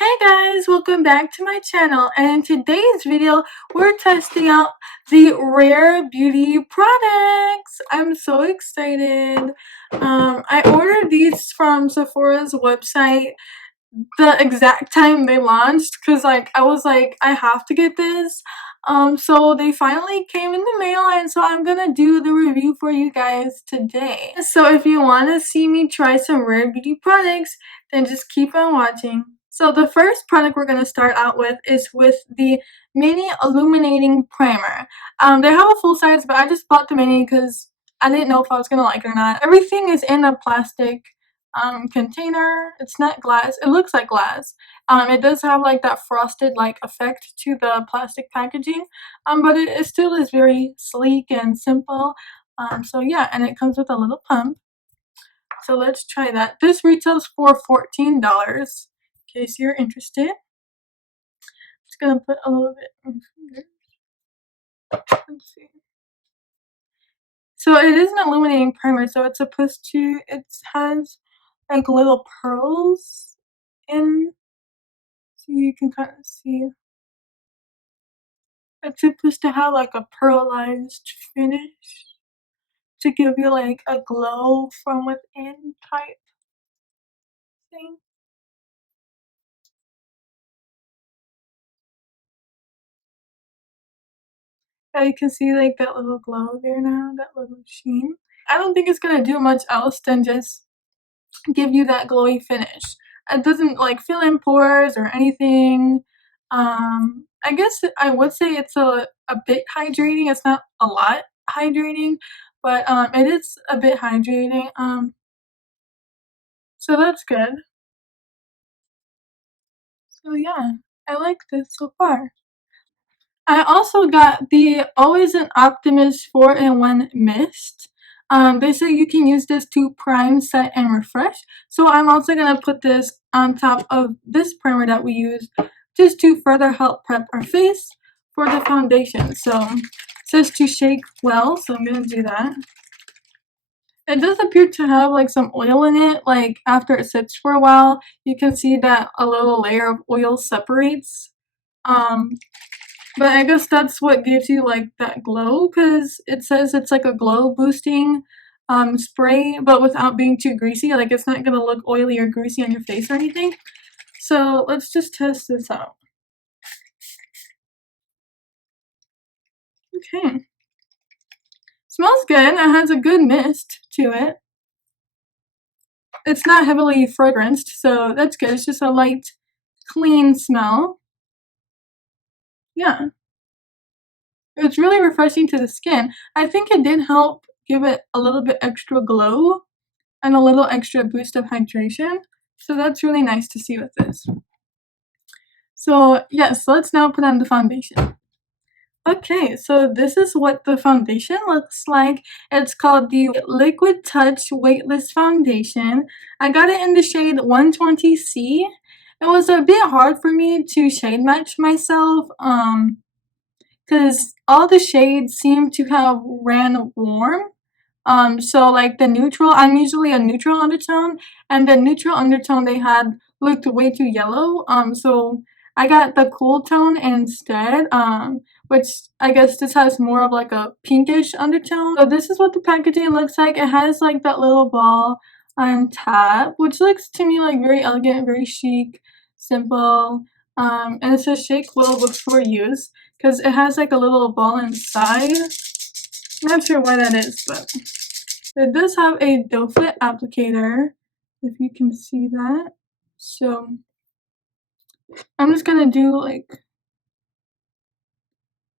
Hey guys, welcome back to my channel, and in today's video we're testing out the Rare Beauty products. I'm so excited. I ordered these from Sephora's website the exact time they launched because I was like, I have to get this. So they finally came in the mail, and so I'm gonna do the review for you guys today. So if you want to see me try some Rare Beauty products, then just keep on watching. So the first product we're gonna start out with is with the Mini Illuminating Primer. They have a full size, but I just bought the mini because I didn't know if I was gonna like it or not. Everything is in a plastic container. It's not glass. It looks like glass. It does have like that frosted like effect to the plastic packaging, but it still is very sleek and simple. So yeah, and it comes with a little pump. So let's try that. This retails for $14. In case you're interested. Just gonna put a little bit on my finger. Let's see. So it is an illuminating primer, so it's supposed to, it has like little pearls in, so you can kind of see. It's supposed to have like a pearlized finish to give you like a glow from within type thing. Yeah, you can see like that little glow there now, that little sheen. I don't think it's gonna do much else than just give you that glowy finish. It doesn't like fill in pores or anything. I guess I would say it's a bit hydrating. It's not a lot hydrating, but it is a bit hydrating. So that's good. So yeah, I like this so far. I also got the Always an Optimist 4-in-1 Mist. They say you can use this to prime, set, and refresh. So I'm also going to put this on top of this primer that we use just to further help prep our face for the foundation. So it says to shake well, so I'm going to do that. It does appear to have like some oil in it. Like after it sits for a while, you can see that a little layer of oil separates. But I guess that's what gives you like that glow, because it says it's like a glow boosting spray, but without being too greasy. Like it's not gonna look oily or greasy on your face or anything. So let's just test this out. Okay. Smells good. It has a good mist to it. It's not heavily fragranced, so that's good. It's just a light, clean smell. Yeah. It's really refreshing to the skin. I think it did help give it a little bit extra glow and a little extra boost of hydration. So that's really nice to see with this. So yes, let's now put on the foundation. Okay, so this is what the foundation looks like. It's called the Liquid Touch Weightless Foundation. I got it in the shade 120C. It was a bit hard for me to shade match myself, because all the shades seem to have ran warm. So like the neutral, I'm usually a neutral undertone, and the neutral undertone they had looked way too yellow. So I got the cool tone instead, which I guess this has more of like a pinkish undertone. So this is what the packaging looks like. It has like that little ball on top, which looks to me like very elegant, very chic, simple. And it says shake well before use, because it has like a little ball inside. Not sure why that is, but it does have a doe foot applicator, if you can see that. So I'm just gonna do like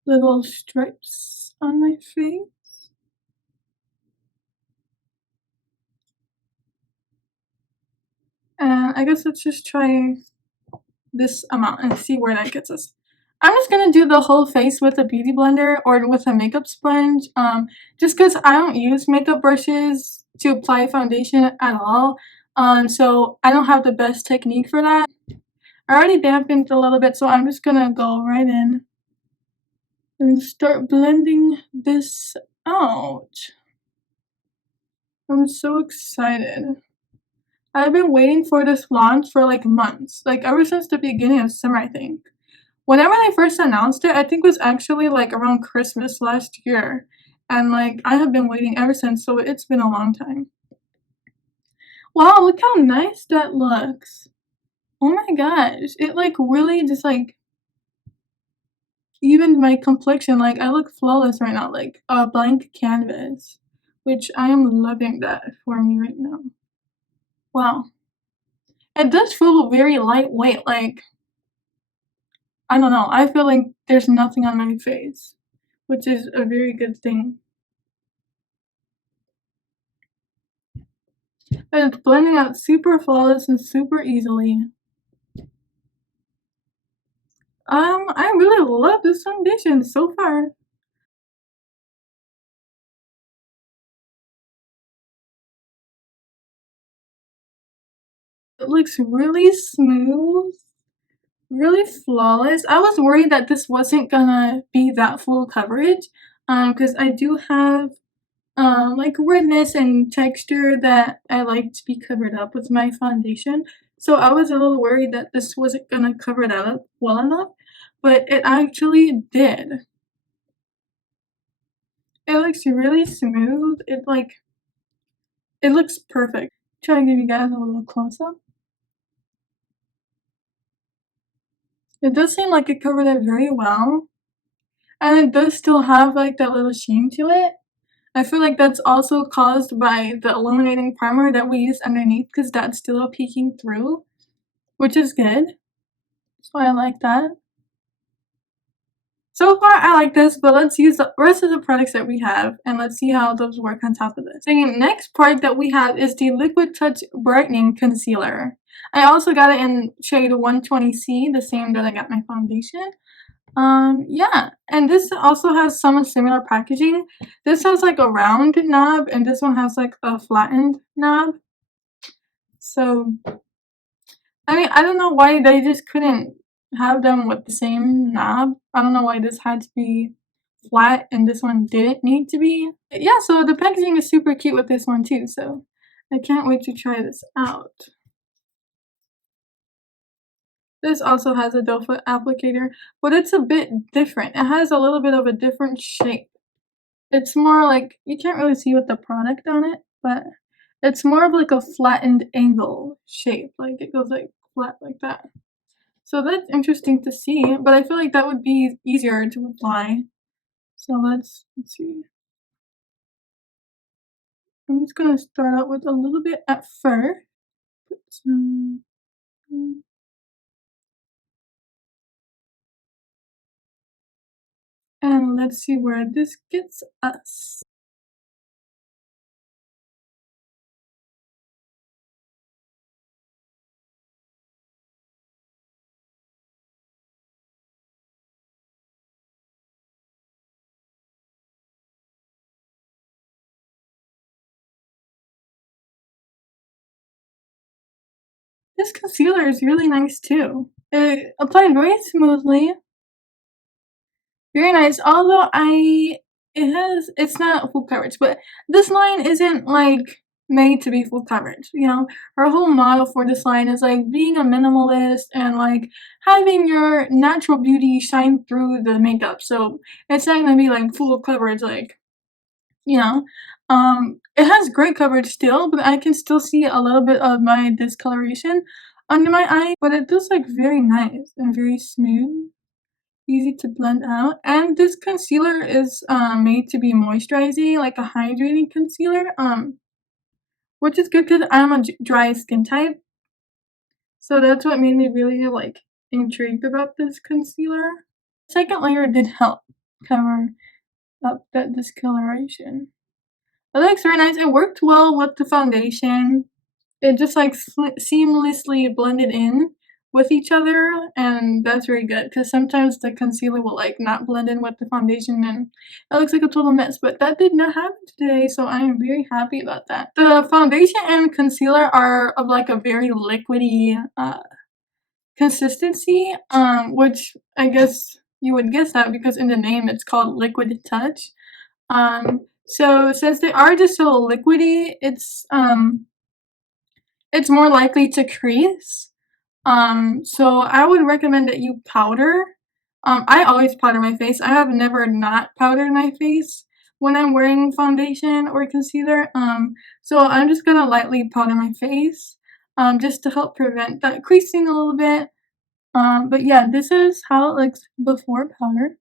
little stripes on my face. And I guess let's just try this amount and see where that gets us. I'm just gonna do the whole face with a beauty blender or with a makeup sponge, just because I don't use makeup brushes to apply foundation at all. So I don't have the best technique for that. I already dampened a little bit, so I'm just gonna go right in and start blending this out. I'm so excited. I've been waiting for this launch for like months, like ever since the beginning of summer, I think. Whenever they first announced it, I think it was actually like around Christmas last year. And like I have been waiting ever since, so it's been a long time. Wow, look how nice that looks. Oh my gosh, it like really just like even my complexion, like I look flawless right now, like a blank canvas, which I am loving that for me right now. Wow. It does feel very lightweight, like I don't know, I feel like there's nothing on my face, which is a very good thing. And it's blending out super flawless and super easily. I really love this foundation so far. It looks really smooth, really flawless. I was worried that this wasn't gonna be that full coverage, because I do have like redness and texture that I like to be covered up with my foundation. So I was a little worried that this wasn't gonna cover that up well enough, but it actually did. It looks really smooth. It looks perfect. Try to give you guys a little close up. It does seem like it covered it very well. And it does still have like that little sheen to it. I feel like that's also caused by the illuminating primer that we used underneath because that's still peeking through, which is good. So I like that. So far I like this, but let's use the rest of the products that we have and let's see how those work on top of this. The next product that we have is the Liquid Touch Brightening Concealer. I also got it in shade 120C, the same that I got my foundation. Yeah, and this also has some similar packaging. This has like a round knob and this one has like a flattened knob. So, I mean, I don't know why they just couldn't have them with the same knob. I don't know why this had to be flat and this one didn't need to be. But yeah, so the packaging is super cute with this one too, so I can't wait to try this out. This also has a doe foot applicator, but it's a bit different. It has a little bit of a different shape. It's more like, you can't really see with the product on it, but it's more of like a flattened angle shape. Like it goes like flat like that. So that's interesting to see, but I feel like that would be easier to apply. So let's see. I'm just gonna start out with a little bit at first. Put some, and let's see where this gets us. This concealer is really nice too. It applied very smoothly. Very nice. Although it's not full coverage, but this line isn't like made to be full coverage. You know, her whole model for this line is like being a minimalist and like having your natural beauty shine through the makeup. So it's not gonna be like full coverage, like, you know. It has great coverage still, but I can still see a little bit of my discoloration under my eye. But it does like very nice and very smooth, easy to blend out. And this concealer is made to be moisturizing, like a hydrating concealer, which is good because I'm a dry skin type. So that's what made me really like intrigued about this concealer. Second layer did help cover up that discoloration. It looks very nice. It worked well with the foundation. It just like seamlessly blended in with each other, and that's very good because sometimes the concealer will like not blend in with the foundation and it looks like a total mess, but that did not happen today, so I am very happy about that. The foundation and concealer are of like a very liquidy consistency, which I guess you would guess that because in the name it's called Liquid Touch. So since they are just so liquidy, it's more likely to crease. So I would recommend that you powder. I always powder my face. I have never not powdered my face when I'm wearing foundation or concealer. So I'm just gonna lightly powder my face, just to help prevent that creasing a little bit. But yeah, this is how it looks before powder.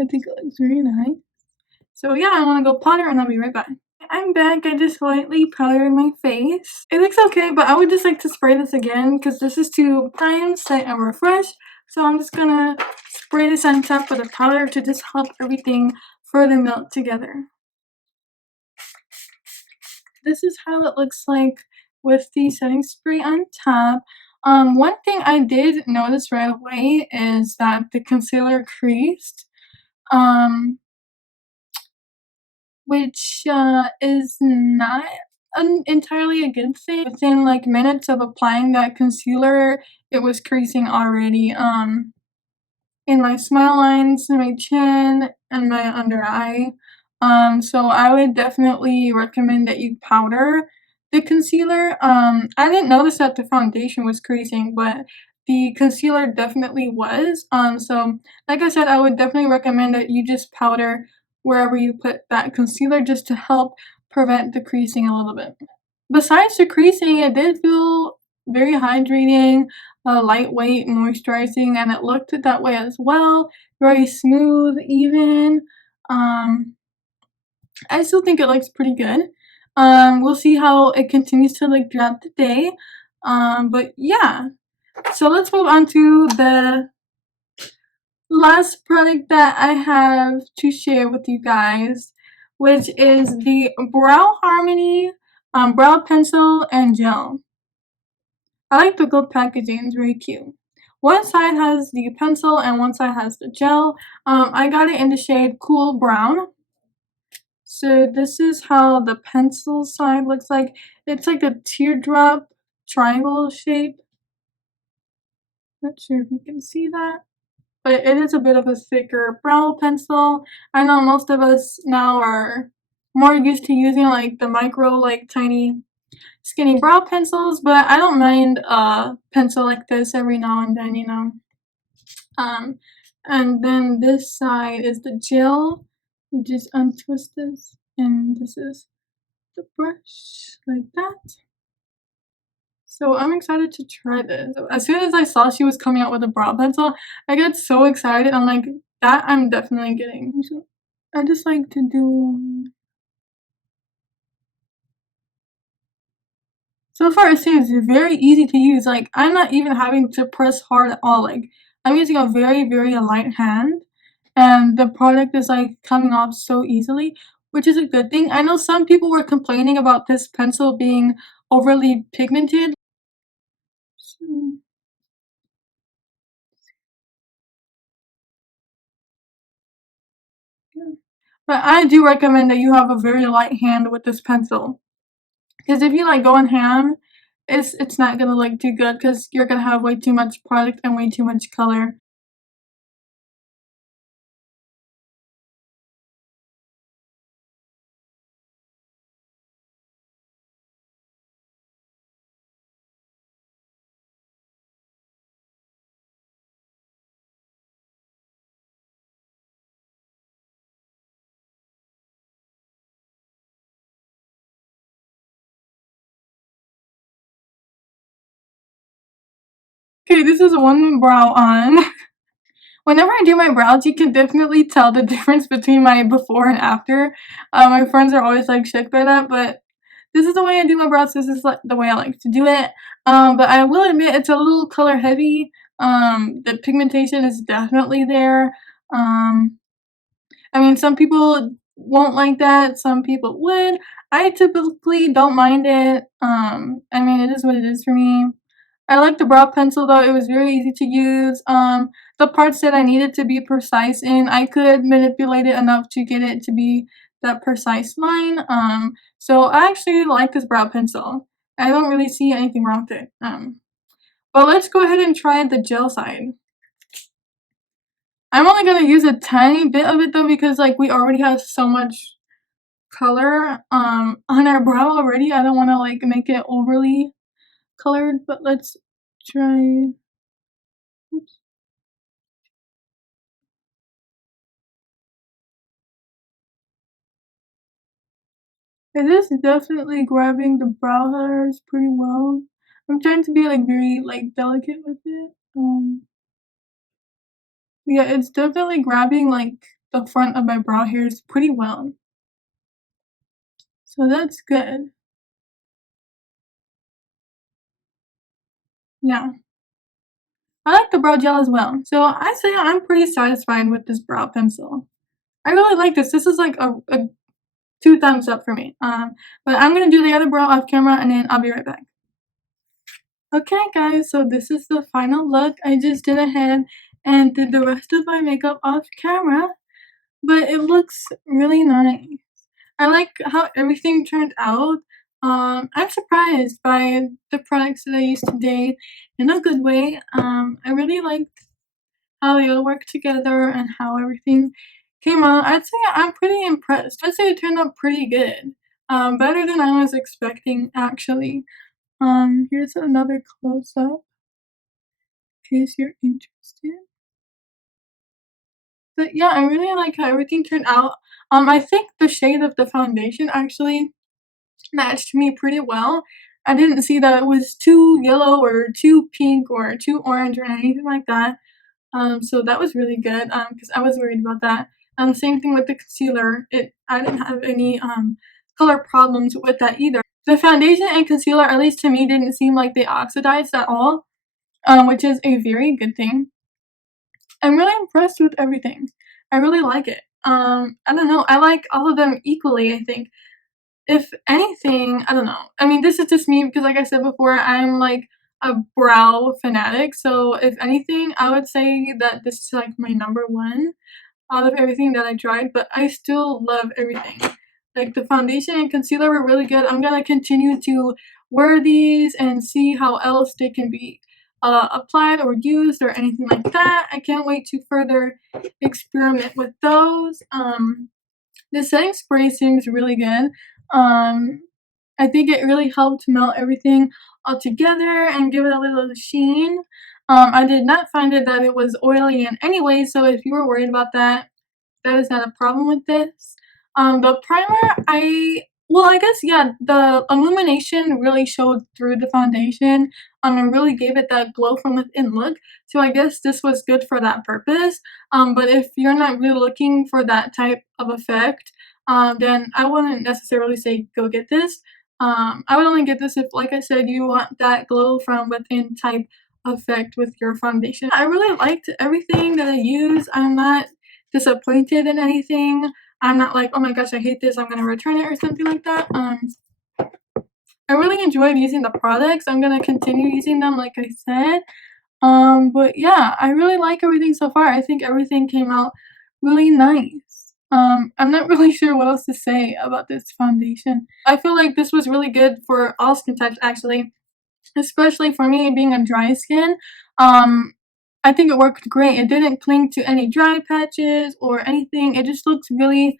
I think it looks very nice. So yeah, I'm gonna go powder and I'll be right back. I'm back. I just lightly powdered my face. It looks okay, but I would just like to spray this again because this is to prime, set, and refresh. So I'm just gonna spray this on top of the powder to just help everything further melt together. This is how it looks like with the setting spray on top. One thing I did notice right away is that the concealer creased. Which is not entirely a good thing. Within like minutes of applying that concealer, it was creasing already. In my smile lines, my chin, and my under eye. So I would definitely recommend that you powder the concealer. I didn't notice that the foundation was creasing, but the concealer definitely was. So like I said, I would definitely recommend that you just powder wherever you put that concealer just to help prevent the creasing a little bit. Besides the creasing, it did feel very hydrating, lightweight, moisturizing, and it looked that way as well. Very smooth, even. Um, I still think it looks pretty good. We'll see how it continues to look throughout the day. But yeah. So let's move on to the last product that I have to share with you guys, which is the Brow Harmony Brow Pencil and Gel. I like the gold packaging, it's very cute. One side has the pencil and one side has the gel. I got it in the shade Cool Brown. So this is how the pencil side looks like. It's like a teardrop triangle shape. Not sure if you can see that. But it is a bit of a thicker brow pencil. I know most of us now are more used to using like the micro, like tiny skinny brow pencils, but I don't mind a pencil like this every now and then, you know. And then this side is the gel. You just untwist this, and this is the brush, like that. So I'm excited to try this. As soon as I saw she was coming out with a brow pencil, I get so excited. I'm like, that I'm definitely getting. So I just like to do. So far, it seems very easy to use. Like, I'm not even having to press hard at all. Like, I'm using a very, very light hand. And the product is, like, coming off so easily, which is a good thing. I know some people were complaining about this pencil being overly pigmented. So, yeah. But I do recommend that you have a very light hand with this pencil. Because if you, like, go on ham, it's not gonna look too good because you're gonna have way too much product and way too much color. Okay, this is one brow on. Whenever I do my brows, you can definitely tell the difference between my before and after. My friends are always like shook by that, but this is the way I do my brows. This is like the way I like to do it. But I will admit it's a little color heavy. The pigmentation is definitely there. I mean, some people won't like that. Some people would. I typically don't mind it. I mean, it is what it is for me. I like the brow pencil though, it was very easy to use. The parts that I needed to be precise in, I could manipulate it enough to get it to be that precise line. So I actually like this brow pencil. I don't really see anything wrong with it. But let's go ahead and try the gel side. I'm only gonna use a tiny bit of it though because like we already have so much color on our brow already. I don't want to like make it overly colored, but let's try. Oops. It is definitely grabbing the brow hairs pretty well. I'm trying to be like very like delicate with it. Yeah, it's definitely grabbing like the front of my brow hairs pretty well. So that's good. Yeah. I like the brow gel as well. So I say I'm pretty satisfied with this brow pencil. I really like this. This is like a 2 thumbs up for me. But I'm gonna do the other brow off camera and then I'll be right back. Okay guys, so this is the final look. I just did ahead and did the rest of my makeup off camera, but it looks really nice. I like how everything turned out. I'm surprised by the products that I used today in a good way. I really liked how they all work together and how everything came out. I'd say I'm pretty impressed. I'd say it turned out pretty good. Better than I was expecting actually. Here's another close up in case you're interested. But yeah, I really like how everything turned out. I think the shade of the foundation actually matched me pretty well. I didn't see that it was too yellow or too pink or too orange or anything like that. So that was really good, because I was worried about that. Same thing with the concealer. I didn't have any color problems with that either. The foundation and concealer, at least to me, didn't seem like they oxidized at all, which is a very good thing. I'm really impressed with everything. I really like it. I don't know. I like all of them equally, I think. If anything, I don't know. I mean, this is just me because, like I said before, I'm like a brow fanatic. So, if anything, I would say that this is like my number one out of everything that I tried. But I still love everything. Like the foundation and concealer were really good. I'm gonna continue to wear these and see how else they can be applied or used or anything like that. I can't wait to further experiment with those. The setting spray seems really good. I think it really helped melt everything all together and give it a little sheen. I did not find it that it was oily in any way, so if you were worried about that, that is not a problem with this. The primer, I guess, yeah, the illumination really showed through the foundation, and really gave it that glow from within look, so I guess this was good for that purpose. But if you're not really looking for that type of effect, then I wouldn't necessarily say go get this. I would only get this if, like I said, you want that glow from within type effect with your foundation. I really liked everything that I used. I'm not disappointed in anything. I'm not like, oh my gosh, I hate this, I'm gonna return it or something like that. I really enjoyed using the products. I'm gonna continue using them, like I said. But yeah, I really like everything so far. I think everything came out really nice. I'm not really sure what else to say about this foundation. I feel like this was really good for all skin types actually, especially for me being a dry skin. I think it worked great. It didn't cling to any dry patches or anything. It just looks really,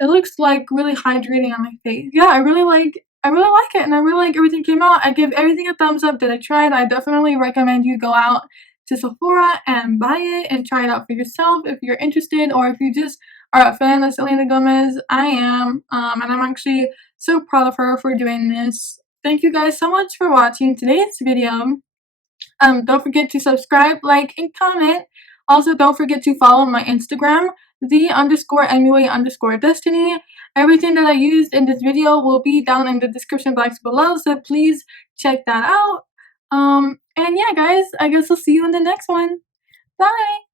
it looks like really hydrating on my face. Yeah, I really like it and I really like everything came out. I give everything a thumbs up that I tried. I definitely recommend you go out to Sephora and buy it and try it out for yourself if you're interested, or if you just are a fan of Selena Gomez. I am, and I'm actually so proud of her for doing this. Thank you guys so much for watching today's video. Don't forget to subscribe, like, and comment. Also, don't forget to follow my Instagram, the_MUA_Destiny. Everything that I used in this video will be down in the description box below, so please check that out. And yeah, guys, I guess I'll see you in the next one. Bye!